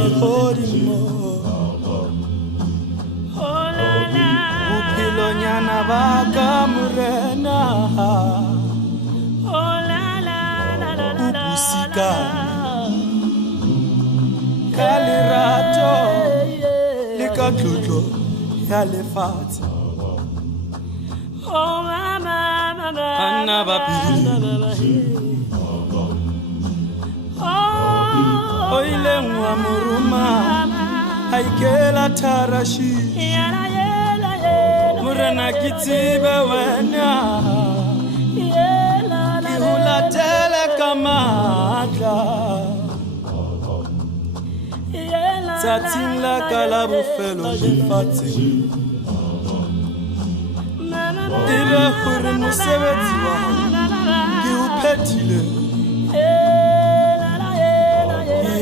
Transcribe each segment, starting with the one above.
lehodimo bophelo nyana ba ka morena busika ka lerato le ka tlotlo ya lefatshe Anna bapili Oile mwa muruma Haikela tarashi Murena kitibe wena Kihula tele kamata Tatin la kalabu felo jifati Ibe huri musebetiwa Ki upetile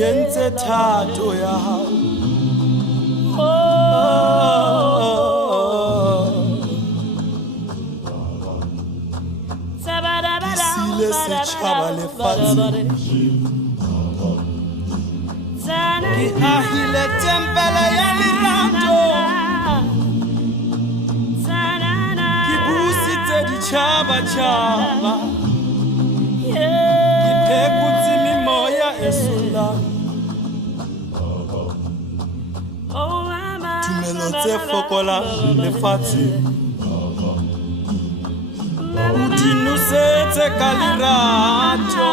Yente tato ya hau Kisile se chaba le fati Ki ahile tempele ya lirato Chaba chaba Ipekuti mimoya esula Tumelote fokola nefati Udinu sete kalirato